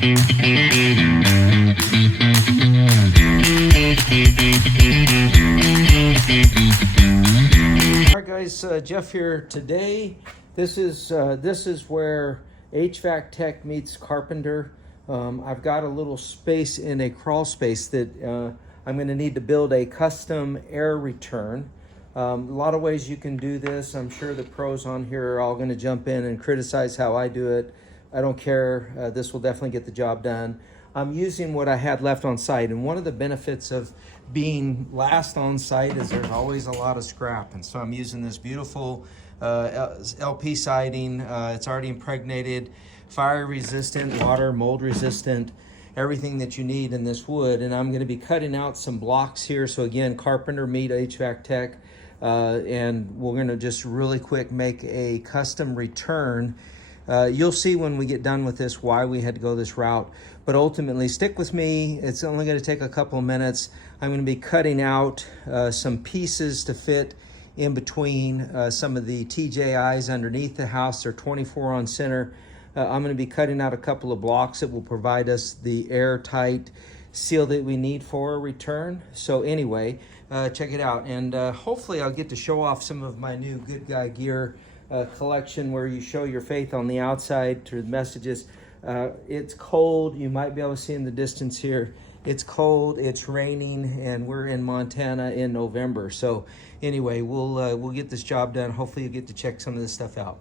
Alright guys, Jeff here. Today, this is where HVAC tech meets carpenter. I've got a little space in a crawl space that I'm going to need to build a custom air return. A lot of ways you can do this. I'm sure the pros on here are all going to jump in and criticize how I do it. I don't care. This will definitely get the job done. I'm using what I had left on site, and one of the benefits of being last on site is there's always a lot of scrap, and so I'm using this beautiful LP siding. It's already impregnated, fire resistant, water, mold resistant, everything that you need in this wood. And I'm going to be cutting out some blocks here. So again, Carpenter meet HVAC tech, and we're going to just really quick make a custom return. You'll see when we get done with this why we had to go this route, but ultimately stick with me. It's only going to take a couple of minutes. I'm going to be cutting out some pieces to fit in between some of the TJIs underneath the house. They're 24 on center. I'm going to be cutting out a couple of blocks that will provide us the airtight seal that we need for a return. So anyway, check it out, and hopefully I'll get to show off some of my new Good Guy Gear collection where you show your faith on the outside through the messages. It's cold. You might be able to see in the distance here. It's cold, it's raining, and we're in Montana in November. So anyway, we'll get this job done. Hopefully you get to check some of this stuff out.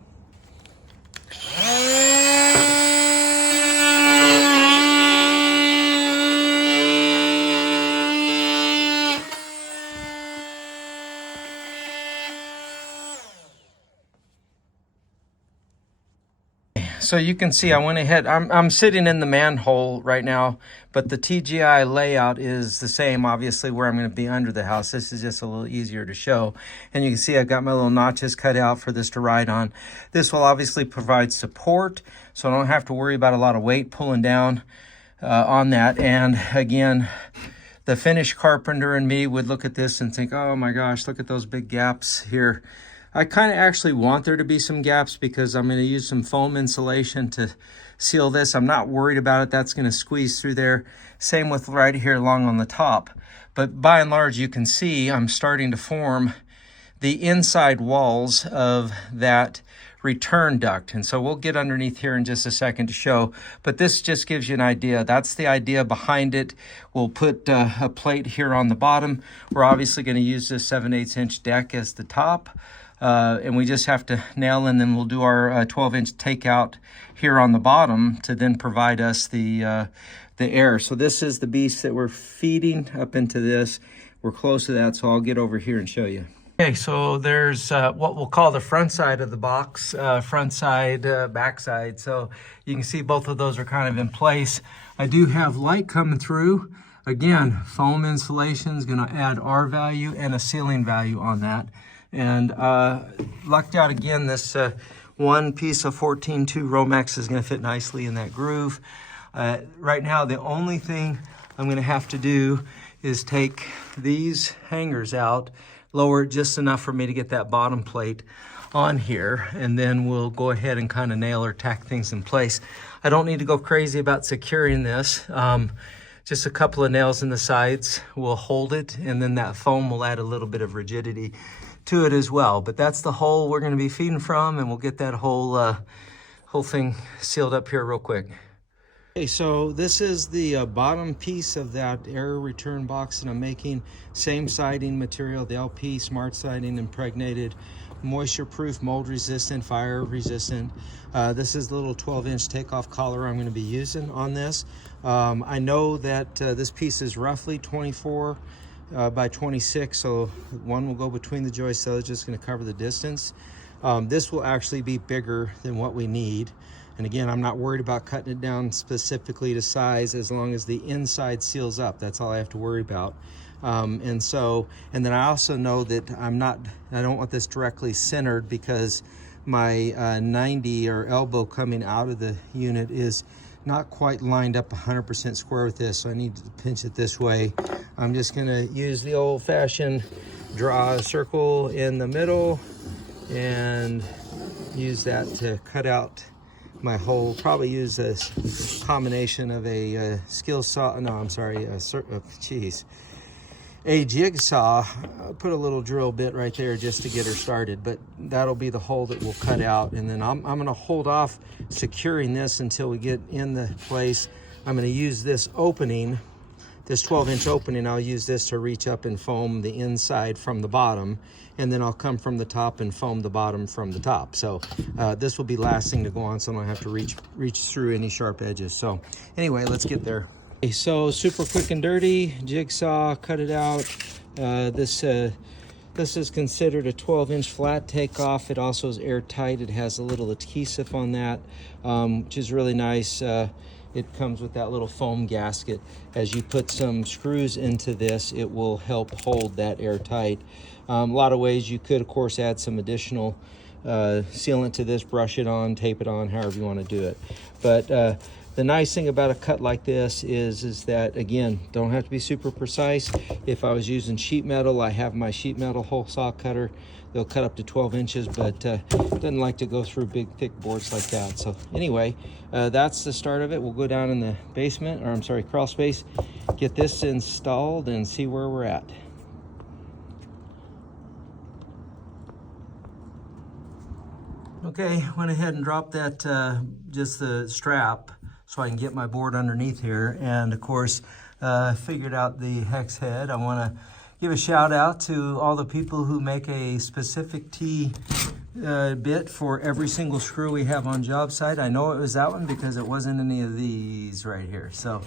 So you can see I went ahead, I'm sitting in the manhole right now, but the TGI layout is the same, obviously, where I'm going to be under the house. This is just a little easier to show. And you can see I've got my little notches cut out for this to ride on. This will obviously provide support, so I don't have to worry about a lot of weight pulling down on that. And again, the finished carpenter in me would look at this and think, oh my gosh, look at those big gaps here. I kind of actually want there to be some gaps because I'm going to use some foam insulation to seal this. I'm not worried about it. That's going to squeeze through there. Same with right here along on the top. But by and large, you can see I'm starting to form the inside walls of that return duct. And so we'll get underneath here in just a second to show, but this just gives you an idea. That's the idea behind it. We'll put a plate here on the bottom. We're obviously going to use this 7/8 inch deck as the top. And we just have to nail, and then we'll do our 12-inch takeout here on the bottom to then provide us the air. So this is the beast that we're feeding up into this. We're close to that, so I'll get over here and show you. Okay, so there's what we'll call the front side of the box, front side, back side. So you can see both of those are kind of in place. I do have light coming through. Again, foam insulation is going to add R value and a ceiling value on that. And lucked out again, this one piece of 14.2 Romex is going to fit nicely in that groove. Right now, the only thing I'm going to have to do is take these hangers out, lower it just enough for me to get that bottom plate on here, and then we'll go ahead and kind of nail or tack things in place. I don't need to go crazy about securing this. Just a couple of nails in the sides will hold it, and then that foam will add a little bit of rigidity to it as well. But that's the hole we're going to be feeding from, and we'll get that whole thing sealed up here real quick. Okay, so this is the bottom piece of that air return box that I'm making. Same siding material, the LP smart siding, impregnated, moisture proof, mold resistant, fire resistant. This is the little 12-inch takeoff collar I'm going to be using on this. I know that this piece is roughly 24 by 26, so one will go between the joists, so it's just going to cover the distance. This will actually be bigger than what we need, and again, I'm not worried about cutting it down specifically to size as long as the inside seals up. That's all I have to worry about. And then I also know that I don't want this directly centered because my 90 or elbow coming out of the unit is not quite lined up 100% square with this, so I need to pinch it this way. I'm just gonna use the old-fashioned draw a circle in the middle and use that to cut out my hole. Probably use this combination of a skill saw, no, I'm sorry, a jigsaw. Put a little drill bit right there just to get her started, but that'll be the hole that we'll cut out. And then I'm going to hold off securing this until we get in the place. I'm going to use this opening, this 12-inch opening. I'll use this to reach up and foam the inside from the bottom, and then I'll come from the top and foam the bottom from the top. So this will be last thing to go on, so I don't have to reach through any sharp edges. So anyway, let's get there. Okay, so super quick and dirty, jigsaw, cut it out. This is considered a 12-inch flat takeoff. It also is airtight. It has a little adhesive on that, which is really nice. It comes with that little foam gasket. As you put some screws into this, it will help hold that airtight. A lot of ways you could, of course, add some additional sealant to this, brush it on, tape it on, however you want to do it. But the nice thing about a cut like this is that, again, don't have to be super precise. If I was using sheet metal, I have my sheet metal hole saw cutter. They'll cut up to 12 inches, but doesn't like to go through big, thick boards like that. So anyway, that's the start of it. We'll go down in the basement, or I'm sorry, crawl space, get this installed and see where we're at. Okay, went ahead and dropped that, just the strap, so I can get my board underneath here. And of course, figured out the hex head. I want to give a shout out to all the people who make a specific T bit for every single screw we have on job site. I know it was that one because it wasn't any of these right here. So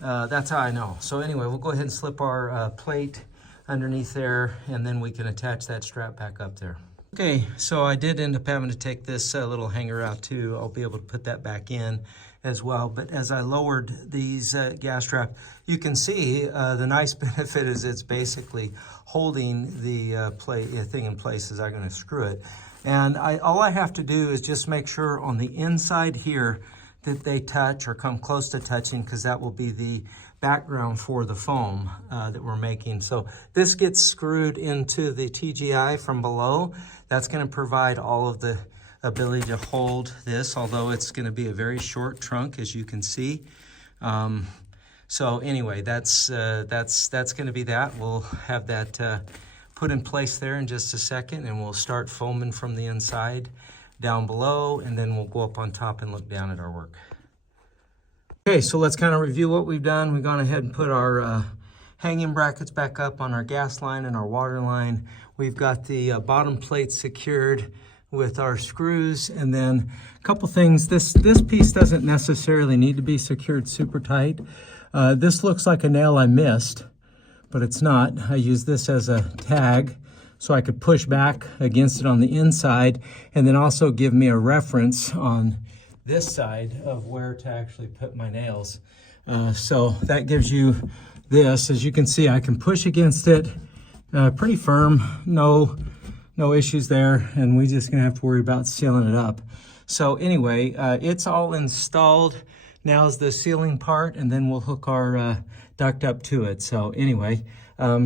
that's how I know. So anyway, we'll go ahead and slip our plate underneath there, and then we can attach that strap back up there. Okay, so I did end up having to take this little hanger out too. I'll be able to put that back in as well. But as I lowered these gas strap, you can see the nice benefit is it's basically holding the thing in place as I'm going to screw it. And all I have to do is just make sure on the inside here that they touch or come close to touching, because that will be the background for the foam that we're making. So this gets screwed into the TGI from below. That's going to provide all of the ability to hold this, although it's going to be a very short trunk, as you can see. So anyway, that's going to be that. We'll have that put in place there in just a second, and we'll start foaming from the inside down below, and then we'll go up on top and look down at our work. Okay, so let's kind of review what we've done. We've gone ahead and put our hanging brackets back up on our gas line and our water line. We've got the bottom plate secured with our screws, and then a couple things. This piece doesn't necessarily need to be secured super tight. This looks like a nail I missed, but it's not. I use this as a tag so I could push back against it on the inside, and then also give me a reference on this side of where to actually put my nails. So that gives you this. As you can see, I can push against it pretty firm, no issues there, and we're just gonna have to worry about sealing it up. So anyway, it's all installed. Now's the sealing part, and then we'll hook our duct up to it. So anyway,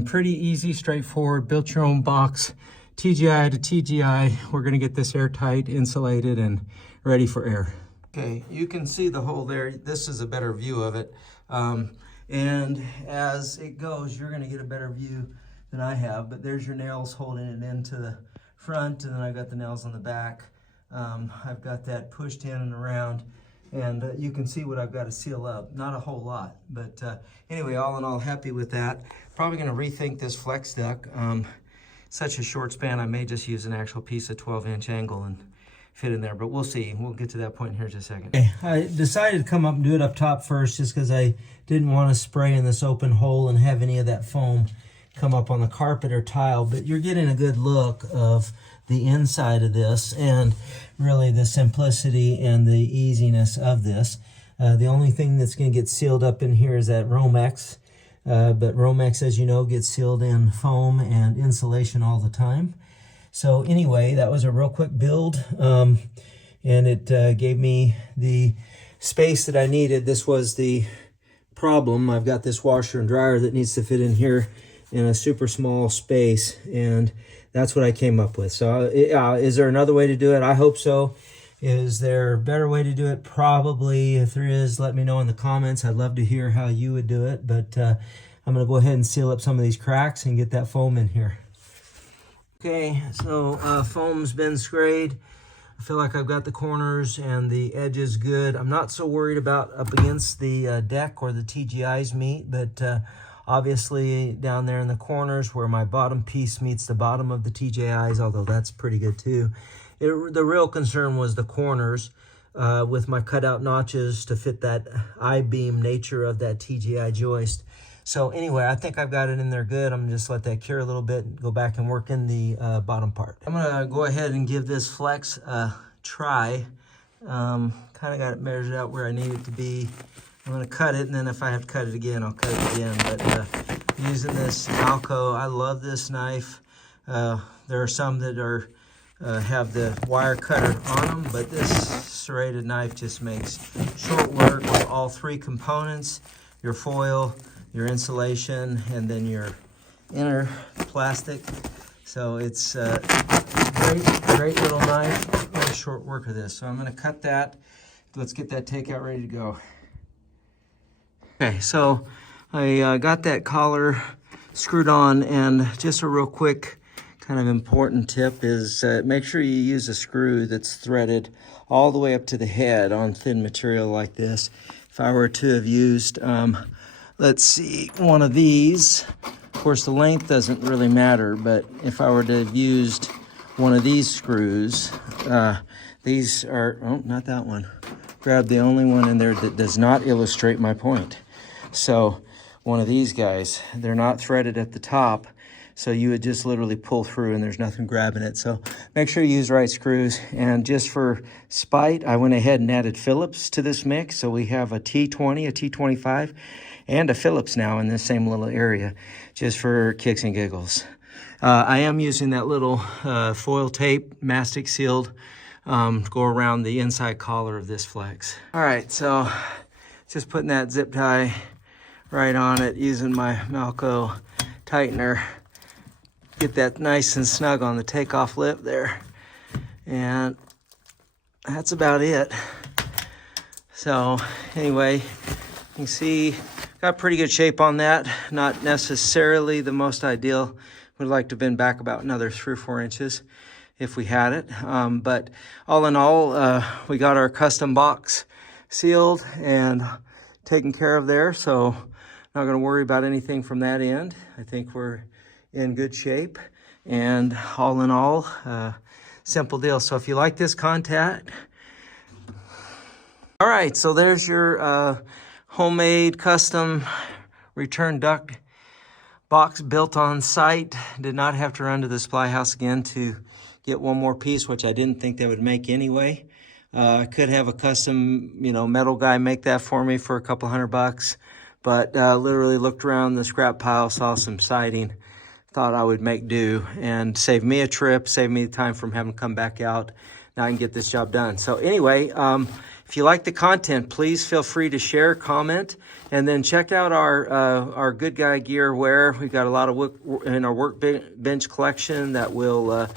pretty easy, straightforward, built your own box, TGI to TGI. We're gonna get this airtight, insulated, and ready for air. Okay, you can see the hole there. This is a better view of it. And as it goes, you're gonna get a better view than I have, but there's your nails holding it into the front, and then I've got the nails on the back. I've got that pushed in and around, and you can see what I've got to seal up. Not a whole lot, but anyway, all in all, happy with that. Probably gonna rethink this flex duct. Such a short span, I may just use an actual piece of 12-inch angle and fit in there, but we'll see. We'll get to that point here in just a second. Okay, I decided to come up and do it up top first, just because I didn't want to spray in this open hole and have any of that foam come up on the carpet or tile, but you're getting a good look of the inside of this and really the simplicity and the easiness of this. The only thing that's going to get sealed up in here is that Romex, but Romex, as you know, gets sealed in foam and insulation all the time. So anyway, that was a real quick build, and it gave me the space that I needed. This was the problem. I've got this washer and dryer that needs to fit in here in a super small space, and that's what I came up with. So is there another way to do it? I hope so. Is there a better way to do it? Probably. If there is, let me know in the comments. I'd love to hear how you would do it. But I'm going to go ahead and seal up some of these cracks and get that foam in here. Okay, so foam's been sprayed. I feel like I've got the corners and the edges good. I'm not so worried about up against the deck where the TGIs meet, but obviously down there in the corners where my bottom piece meets the bottom of the TGIs, although that's pretty good too. The real concern was the corners with my cutout notches to fit that I-beam nature of that TGI joist. So anyway, I think I've got it in there good. I'm gonna just let that cure a little bit and go back and work in the bottom part. I'm gonna go ahead and give this flex a try. Kind of got it measured out where I need it to be. I'm gonna cut it, and then if I have to cut it again, I'll cut it again. But using this Alco, I love this knife. There are some that are have the wire cutter on them, but this serrated knife just makes short work with all three components: your foil, your insulation, and then your inner plastic. So it's a great little knife. Very short work of this. So I'm going to cut that. Let's get that takeout ready to go. Okay, so I got that collar screwed on, and just a real quick kind of important tip is make sure you use a screw that's threaded all the way up to the head on thin material like this. If I were to have used let's see, one of these, of course the length doesn't really matter, but if I were to have used one of these screws, these are, oh, not that one. Grab the only one in there that does not illustrate my point. So one of these guys, they're not threaded at the top, so you would just literally pull through and there's nothing grabbing it. So make sure you use the right screws. And just for spite, I went ahead and added Phillips to this mix. So we have a T20, a T25, and a Phillips now in this same little area, just for kicks and giggles. I am using that little foil tape, mastic sealed, to go around the inside collar of this flex. All right, so just putting that zip tie right on it, using my Malco tightener. Get that nice and snug on the takeoff lip there. And that's about it. So anyway, you can see got pretty good shape on that. Not necessarily the most ideal. Would like to have been back about another 3 or 4 inches if we had it. But all in all, we got our custom box sealed and taken care of there. So not going to worry about anything from that end. I think we're in good shape. And all in all, simple deal. So if you like this content, all right, so there's your homemade custom return duct box built on site. Did not have to run to the supply house again to get one more piece, which I didn't think they would make anyway. I could have a custom, metal guy make that for me for a couple $100, but literally looked around the scrap pile, saw some siding, thought I would make do and save me a trip, save me the time from having to come back out. Now I can get this job done. So anyway, if you like the content, please feel free to share, comment, and then check out our Good Guy gear wear. We've got a lot of work in our workbench collection that will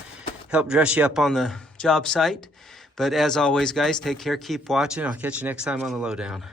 help dress you up on the job site. But as always, guys, take care, keep watching. I'll catch you next time on The Lowdown.